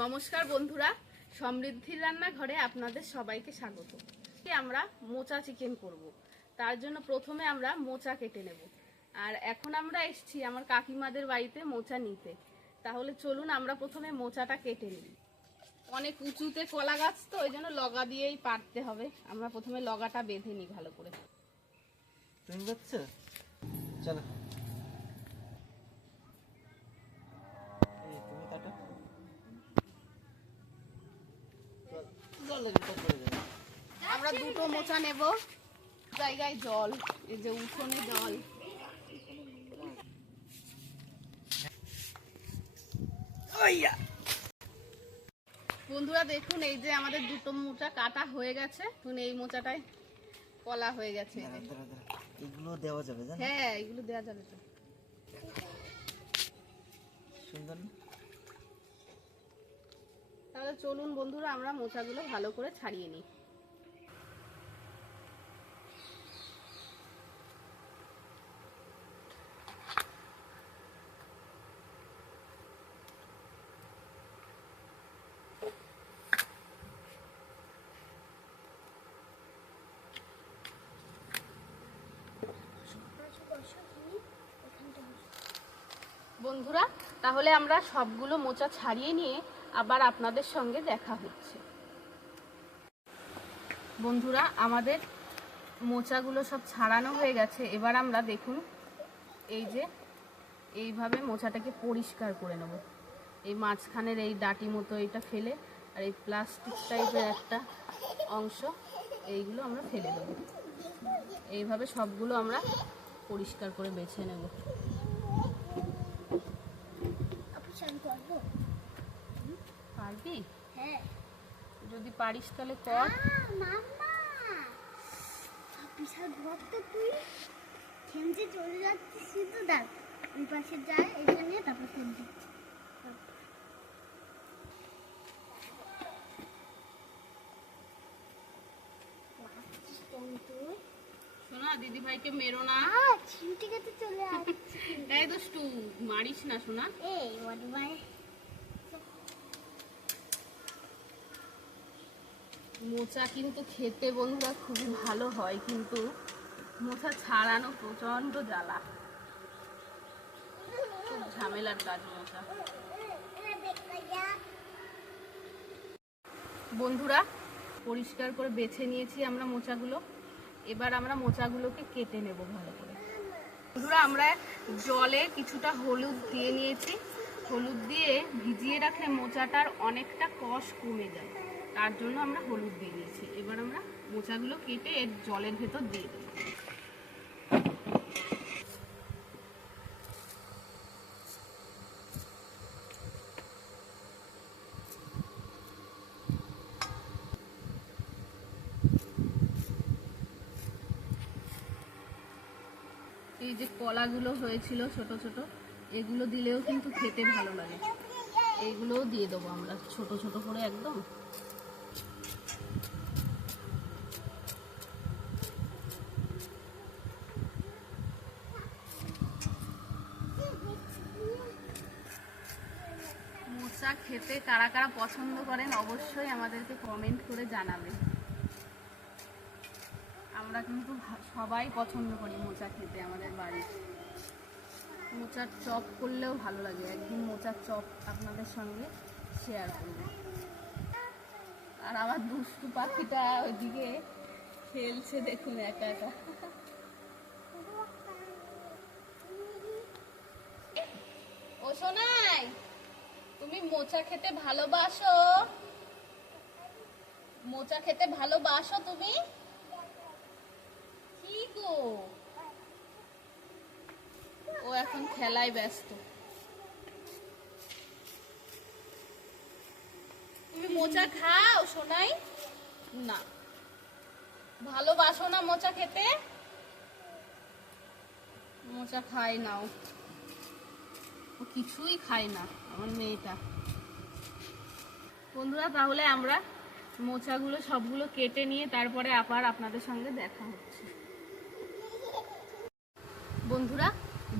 নমস্কার বন্ধুরা, সমৃদ্ধির রান্নাঘরে আপনাদের সবাইকে স্বাগত। আমরা মোচা চিকেন করব। তার জন্য প্রথমে আমরা মোচা কেটে নেব। আর এখন আমরা এসেছি আমার কাকিমাদের বাড়িতে মোচা নিতে। তাহলে চলুন আমরা প্রথমে মোচাটা কেটে নিই। অনেক উঁচুতে কলা গাছ তো, ওই জন্য লগা দিয়েই পারতে হবে। আমরা প্রথমে লগাটা বেঁধে নিই ভালো করে। তুমি বাচ্চা চলো, তুমি কাটো। আমরা দুটো মোচা নেব। জায়গায় জল, এই যে উঠোনে জল। বন্ধুরা দেখুন, এই যে আমাদের দুটো মোচা কাটা হয়ে গেছে। এখন এই মোচাটায় কলা হয়ে গেছে। এগুলো দেওয়া যাবে জানো? হ্যাঁ, এগুলো দেওয়া যাবে তো। সুন্দর। তাহলে চলুন বন্ধুরা, আমরা মোচাগুলো ভালো করে ছাড়িয়ে নিই। বন্ধুরা তাহলে আমরা সবগুলো মোচা ছাড়িয়ে নিয়ে আবার আপনাদের সঙ্গে দেখা হচ্ছে। বন্ধুরা আমাদের মোচাগুলো সব ছাড়ানো হয়ে গেছে। এবার আমরা দেখুন, এই যে এইভাবে মোচাটাকে পরিষ্কার করে নেব। এই মাঝখানের এই ডাটি মতো এইটা ফেলে, আর এই প্লাস্টিক টাইপের একটা অংশ, এইগুলো আমরা ফেলে দেব। এইভাবে সবগুলো আমরা পরিষ্কার করে বেছে নেব। পারবি? হ্যাঁ, যদি পারিস তাহলে কর। বিশাল ভক্ত তুই খেমচে চলে যাচ্ছিস। শুধু দেখ, ওই পাশে যায়, এখানে তারপর খেমচে। শোনা, দিদি ভাইকে মেরো না। ছিমটি কেটে চলে আসছে। এই দুষ্টু, মারিস না শোনা। এই ওয়াই মোচা কিন্তু খেতে বন্ধুরা খুবই ভালো হয়, কিন্তু মোচা ছাড়ানো প্রচন্ড জ্বালা, খুব ঝামেলার কাজ মোচা। বন্ধুরা পরিষ্কার করে বেছে নিয়েছি আমরা মোচাগুলো। এবার আমরা মোচাগুলোকে কেটে নেব ভালো করে। বন্ধুরা আমরা জলে কিছুটা হলুদ দিয়ে নিয়েছি। হলুদ দিয়ে ভিজিয়ে রাখলে মোচাটার অনেকটা কষ কমে যায়, তার জন্য আমরা হলুদ দিয়ে দিয়েছি। এবার আমরা মোচাগুলো কেটে এর জলের ভেতর দিয়ে দেব। এই যে কলাগুলো হয়েছিল ছোট ছোট, এগুলো দিলেও কিন্তু খেতে ভালো লাগে। এইগুলোও দিয়ে দেবো আমরা ছোট ছোট করে একদম। মোচা খেতে কারা কারা পছন্দ করেন অবশ্যই আমাদেরকে কমেন্ট করে জানাবেন। আমরা কিন্তু সবাই পছন্দ করি মোচা খেতে। আমাদের বাড়িতে মোচার চপ করলেও ভালো লাগে। একদিন মোচার চপ আপনাদের সঙ্গে শেয়ার করব। আর আমার দুষ্টু পাখিটা ওইদিকে খেলছে, দেখুন একা একা। ও সোনাই, তুমি মোচা খেতে ভালোবাসো? মোচা খেতে ভালোবাসো তুমি? কি গো, ও এখন খেলায় ব্যস্ত। তুমি মোচা খাও সোনাই? না, ভালোবাসো না মোচা খেতে? মোচা খায় না, ও কিছুই খায় না আমার মেয়েটা। বন্ধুরা তাহলে আমরা মোচাগুলো সবগুলো কেটে নিয়ে তারপরে আবার আপনাদের সঙ্গে দেখা হচ্ছে। বন্ধুরা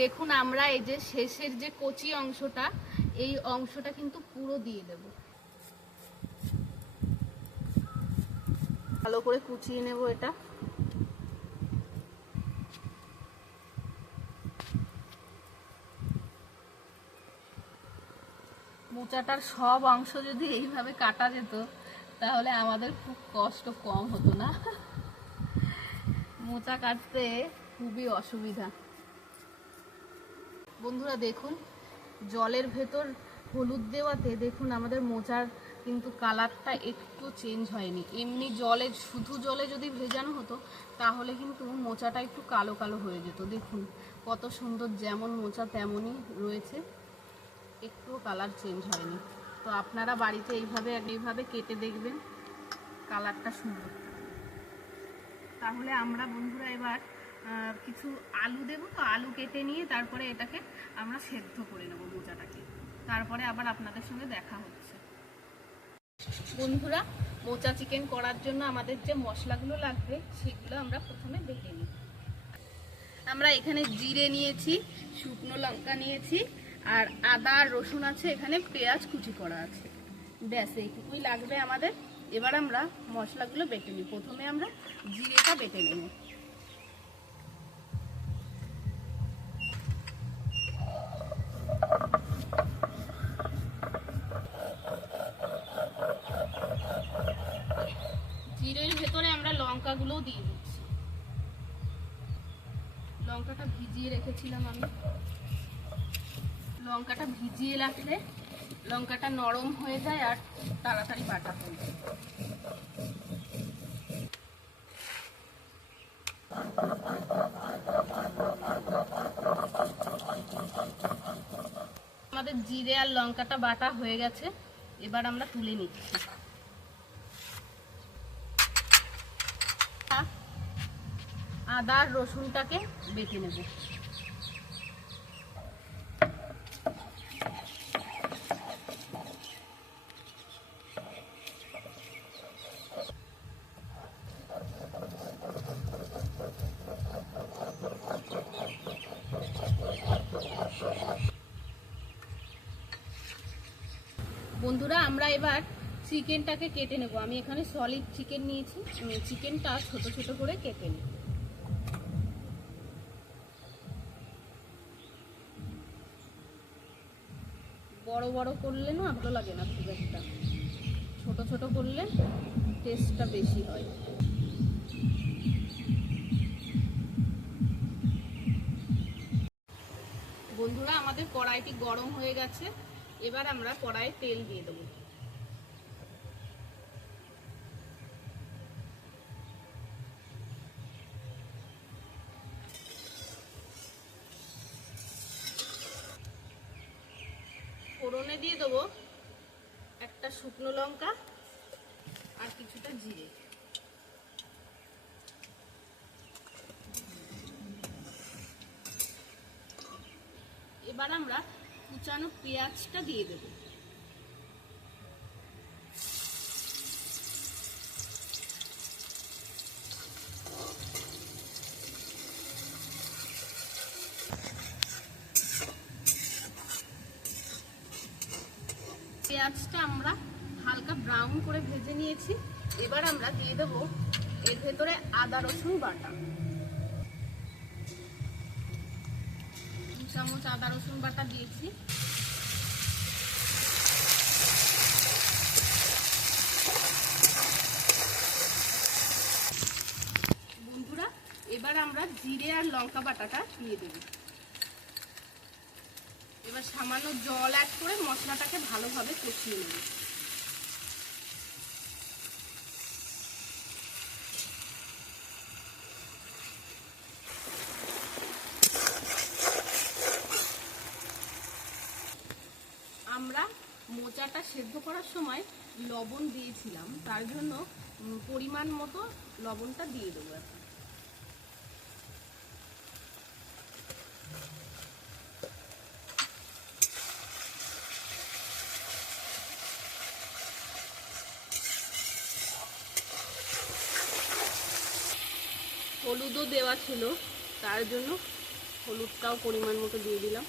দেখুন, আমরা এই যে শেষের যে কচি অংশটা, এই অংশটা কিন্তু পুরো দিয়ে দেব। ভালো করে কুচিয়ে নেব এটা। মোচাটার সব অংশ যদি এইভাবে কাটা যেত তাহলে আমাদের খুব কষ্ট কম হতো না। মোচা কাটতে খুবই অসুবিধা। বন্ধুরা দেখুন, জলের ভেতর হলুদ দেওয়াতে দেখুন আমাদের মোচার কিন্তু কালারটা একটু চেঞ্জ হয়নি। এমনি জলে, শুধু জলে যদি ভেজানো হতো তাহলে কিন্তু মোচাটা একটু কালো কালো হয়ে যেত। দেখুন কত সুন্দর, যেমন মোচা তেমনই রয়েছে, একটুও কালার চেঞ্জ হয়নি। তো আপনারা বাড়িতে এইভাবে কেটে দেখবেন, কালারটা সুন্দর। তাহলে আমরা বন্ধুরা এবার কিছু আলু দেব। তো আলু কেটে নিয়ে তারপরে এটাকে আমরা সেদ্ধ করে নেব মোচাটাকে, তারপরে আবার আপনাদের সঙ্গে দেখা হচ্ছে। বন্ধুরা, মোচা চিকেন করার জন্য আমাদের যে মশলাগুলো লাগবে সেগুলো আমরা প্রথমে বেটে নিই। আমরা এখানে জিরে নিয়েছি, শুকনো লঙ্কা নিয়েছি, আর আদা আর রসুন আছে, এখানে পেঁয়াজ কুচি করা আছে। ব্যাস এইটুকুই লাগবে আমাদের। এবার আমরা মশলাগুলো বেটে নিই। প্রথমে আমরা জিরেটা বেটে নেব। জিরের ভেতরে আমরা লঙ্কাগুলোও দিয়ে দিচ্ছি। লঙ্কাটা ভিজিয়ে রেখেছিলাম আমি। লঙ্কাটা ভিজিয়ে রাখলে লঙ্কাটা নরম হয়ে যায় আর তাড়াতাড়ি বাটা হয়ে যায়। আমাদের জিরে আর লঙ্কাটা বাটা হয়ে গেছে, এবার আমরা তুলে নিচ্ছি। আদা আর রসুনটাকে বেটে নেব। বন্ধুরা, আমরা এবার চিকেনটাকে কেটে নেব। আমি এখানে সলিড চিকেন নিয়েছি, চিকেনটা ছোট ছোট করে কেটে নেব। বড় বড় করলে না ভালো লাগে না খুব একটা, ছোট ছোট করলে টেস্টটা বেশি হয়। বন্ধুরা, আমাদের কড়াইটি গরম হয়ে গেছে, এবার আমরা কড়াইয়ে তেল দিয়ে দেবো। ফোড়নে দিয়ে দেবো একটা শুকনো লঙ্কা আর কিছুটা জিরে। এবার আমরা কুচানো পেঁয়াজটা দিয়ে দেব। পেঁয়াজটা আমরা হালকা ব্রাউন করে ভেজে নিয়েছি। এবার আমরা দিয়ে দেব এর ভেতরে আদা রসুন বাটা। 2 চামচ আদা রসুন বাটা দিয়েছি। বন্ধুরা, এবার আমরা জিরে আর লঙ্কা বাটাটা দিয়ে দেব। এবার সামান্য জল অ্যাড করে মশলাটাকে ভালোভাবে কষিয়ে নেব। আমরা মোচাটা সেদ্ধ করার সময় লবণ দিয়েছিলাম, তার জন্য পরিমাণ মতো লবণটা দিয়ে দেবো এখন। হলুদও দেওয়া ছিল, তার জন্য হলুদটাও পরিমাণ মতো দিয়ে দিলাম।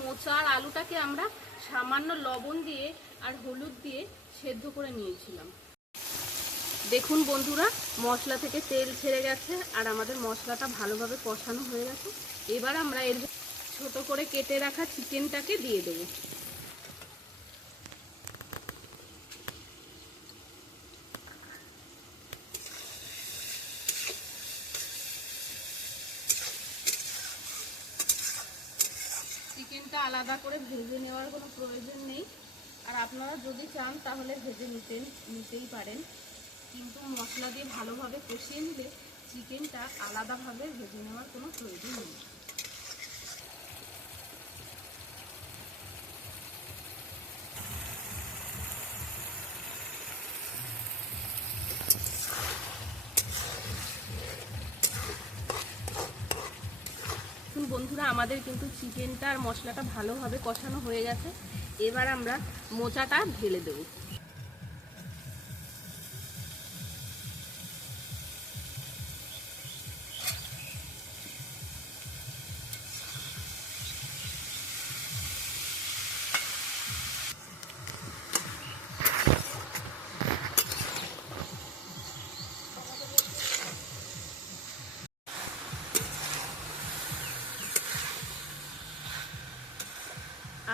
মোচা আর আলুটাকে আমরা সামান্য লবণ দিয়ে আর হলুদ দিয়ে সেদ্ধ করে নিয়েছিলাম। দেখুন বন্ধুরা, মশলা থেকে তেল ছেড়ে গেছে আর আমাদের মশলাটা ভালোভাবে কষানো হয়ে গেছে। এবার আমরা এর ছোট করে কেটে রাখা চিকেনটাকে দিয়ে দেবো। চিকেনটা আলাদা করে ভেজে নেওয়ার কোনো প্রয়োজন নেই, আর আপনারা যদি চান তাহলে ভেজে নিতেই পারেন, কিন্তু মশলা দিয়ে ভালোভাবে কষিয়ে নিলে চিকেনটা আলাদাভাবে ভেজে নেওয়ার কোনো প্রয়োজন নেই। বন্ধুরা, আমাদের কিন্তু চিকেনটা আর মশলাটা ভালোভাবে কষানো হয়ে গেছে। এবার আমরা মোচাটা ঢেলে দেব।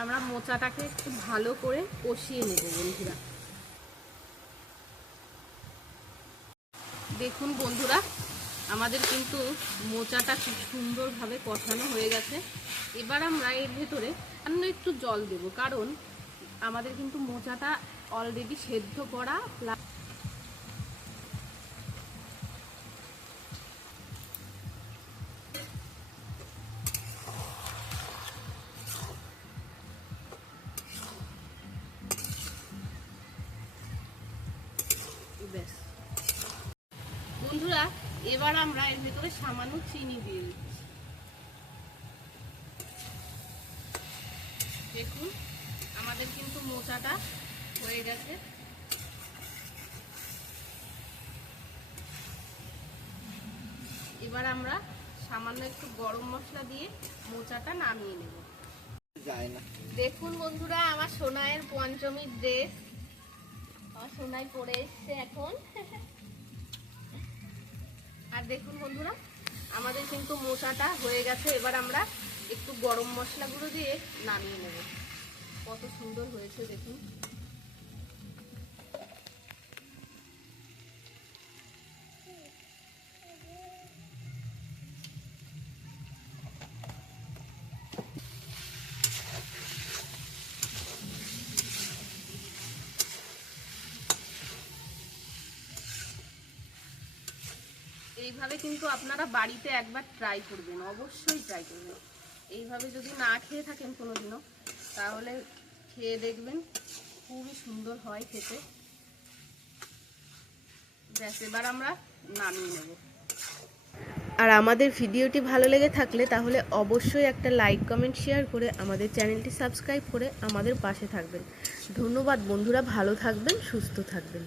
আমরা মোচাটাকে একটু ভালো করে কষিয়ে নেব বন্ধুরা। দেখুন বন্ধুরা, আমাদের কিন্তু মোচাটা খুব সুন্দরভাবে কষানো হয়ে গেছে। এবার আমরা এর ভেতরে সামান্য একটু জল দেব, কারণ আমাদের কিন্তু মোচাটা অলরেডি সেদ্ধ করা। বন্ধুরা, এবার আমরা এর ভেতরে সামান্য চিনি দিয়ে দিচ্ছি। দেখুন, আমাদের কিন্তু মোচাটা হয়ে গেছে। এবার আমরা সামান্য একটু গরম মশলা দিয়ে মোচাটা নামিয়ে নেব। দেখুন বন্ধুরা, আমার সোনাইয়ের পঞ্চমীর ড্রেস আমার সোনাই পরে এসছে এখন। আর দেখুন বন্ধুরা, আমাদের কিন্তু মোচাটা হয়ে গেছে। এবার আমরা একটু গরম মশলা গুঁড়ো দিয়ে নামিয়ে নেব। কত সুন্দর হয়েছে দেখুন। এইভাবে কিন্তু আপনারা বাড়িতে একবার ট্রাই করবেন, অবশ্যই ট্রাই করবেন। এইভাবে যদি না খেয়ে থাকেন কোনোদিনও, তাহলে খেয়ে দেখবেন, খুবই সুন্দর হয় খেতে। ব্যাস, এবার আমরা নামিয়ে নেব। আর আমাদের ভিডিওটি ভালো লেগে থাকলে তাহলে অবশ্যই একটা লাইক, কমেন্ট, শেয়ার করে আমাদের চ্যানেলটি সাবস্ক্রাইব করে আমাদের পাশে থাকবেন। ধন্যবাদ বন্ধুরা, ভালো থাকবেন, সুস্থ থাকবেন।